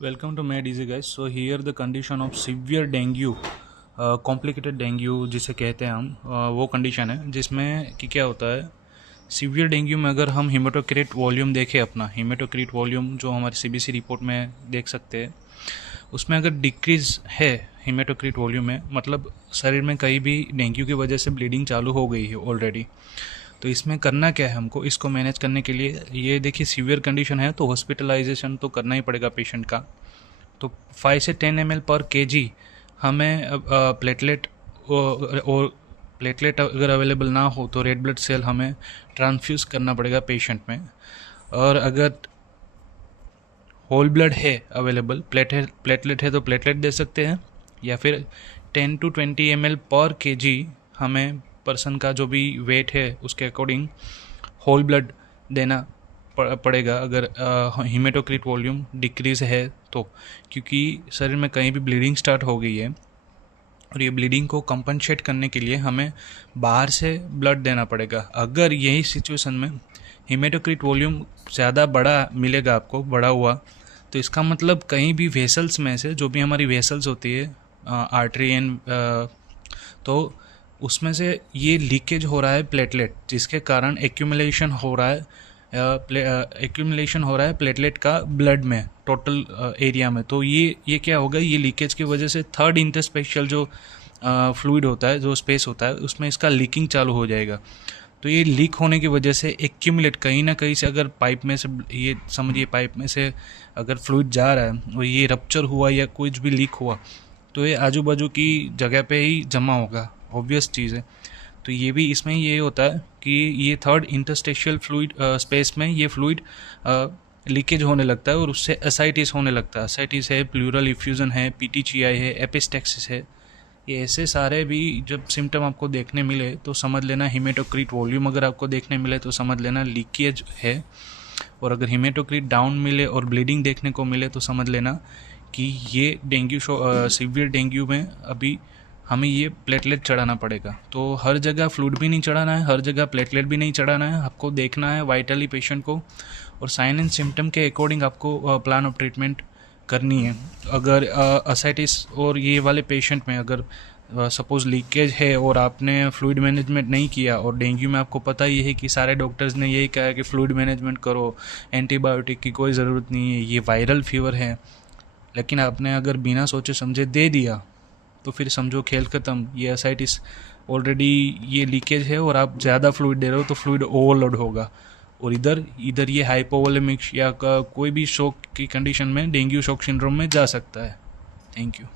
Welcome to Mad Easy guys. So here the condition of severe dengue, complicated dengue जिसे कहते हैं हम, वो कंडीशन है जिसमें कि क्या होता है। सीवियर डेंगू में अगर हम हीमेटोक्रिट वॉल्यूम देखें, अपना हीमेटोक्रिट वॉल्यूम जो हमारे सीबीसी रिपोर्ट में देख सकते हैं, उसमें अगर डिक्रीज़ है हीमेटोक्रिट वॉल्यूम में, मतलब शरीर में कहीं भी डेंगू की वजह से ब्लीडिंग चालू हो गई है ऑलरेडी। तो इसमें करना क्या है हमको, इसको मैनेज करने के लिए, ये देखिए सीवियर कंडीशन है तो हॉस्पिटलाइजेशन तो करना ही पड़ेगा पेशेंट का। तो 5 से 10 ml पर केजी हमें प्लेटलेट, और प्लेटलेट अगर अवेलेबल ना हो तो रेड ब्लड सेल हमें ट्रांसफ्यूज़ करना पड़ेगा पेशेंट में। और अगर होल ब्लड है अवेलेबल, प्लेटलेट है तो प्लेटलेट दे सकते हैं, या फिर 10 to 20 ml पर केजी हमें पर्सन का जो भी वेट है उसके अकॉर्डिंग होल ब्लड देना पड़ेगा अगर हीमेटोक्रिट वॉल्यूम डिक्रीज़ है तो, क्योंकि शरीर में कहीं भी ब्लीडिंग स्टार्ट हो गई है और ये ब्लीडिंग को कंपनसेट करने के लिए हमें बाहर से ब्लड देना पड़ेगा। अगर यही सिचुएशन में हीमेटोक्रिट वॉल्यूम ज़्यादा बड़ा मिलेगा आपको, बड़ा हुआ, तो इसका मतलब कहीं भी वेसल्स में से, जो भी हमारी वेसल्स होती है आर्टरी एंड, तो उसमें से ये लीकेज हो रहा है प्लेटलेट, जिसके कारण एक्यूमुलेशन हो रहा है, प्लेटलेट का ब्लड में टोटल एरिया में। तो ये क्या होगा, ये लीकेज की वजह से थर्ड इंटरस्पेशियल जो फ्लूइड होता है, जो स्पेस होता है, उसमें इसका लीकिंग चालू हो जाएगा। तो ये लीक होने की वजह से एक्यूमुलेट कहीं ना कहीं से, अगर पाइप में से, ये समझिए पाइप में से अगर फ्लूइड जा रहा है और ये रप्चर हुआ या कुछ भी लीक हुआ, तो ये आजू बाजू की जगह पे ही जमा होगा, ऑब्वियस चीज़ है। तो ये भी इसमें ये होता है कि ये थर्ड इंटरस्टेशियल फ्लूइड स्पेस में ये फ्लूइड लीकेज होने लगता है और उससे एसाइटिस होने लगता है। एसाइटिस है, प्लूरल इफ्यूज़न है, पीटीजीआई है, एपिस्टेक्सिस है। ये ऐसे सारे भी जब सिम्टम आपको देखने मिले तो समझ लेना हीमेटोक्रिट वॉल्यूम अगर आपको देखने मिले तो समझ लेना लीकेज है। और अगर हीमेटोक्रिट डाउन मिले और ब्लीडिंग देखने को मिले तो समझ लेना कि ये डेंगू सीवियर डेंगू में अभी हमें ये प्लेटलेट चढ़ाना पड़ेगा। तो हर जगह फ्लूइड भी नहीं चढ़ाना है, हर जगह प्लेटलेट भी नहीं चढ़ाना है, आपको देखना है वाइटली पेशेंट को, और साइन एंड सिम्टम के अकॉर्डिंग आपको प्लान ऑफ ट्रीटमेंट करनी है। अगर असाइटिस और ये वाले पेशेंट में अगर सपोज लीकेज है और आपने फ्लूइड मैनेजमेंट नहीं किया, और डेंगू में आपको पता ही है कि सारे डॉक्टर्स ने यही कहा है कि फ्लूइड मैनेजमेंट करो, एंटीबायोटिक की कोई ज़रूरत नहीं है, ये वायरल फीवर है, लेकिन आपने अगर बिना सोचे समझे दे दिया तो फिर समझो खेल ख़त्म। ये एसाइटिस ऑलरेडी, ये लीकेज है और आप ज़्यादा फ्लूइड दे रहे हो तो फ्लूइड ओवरलोड होगा, और इधर ये हाइपोवोलेमिक या कोई भी शॉक की कंडीशन में डेंगू शॉक सिंड्रोम में जा सकता है। Thank you.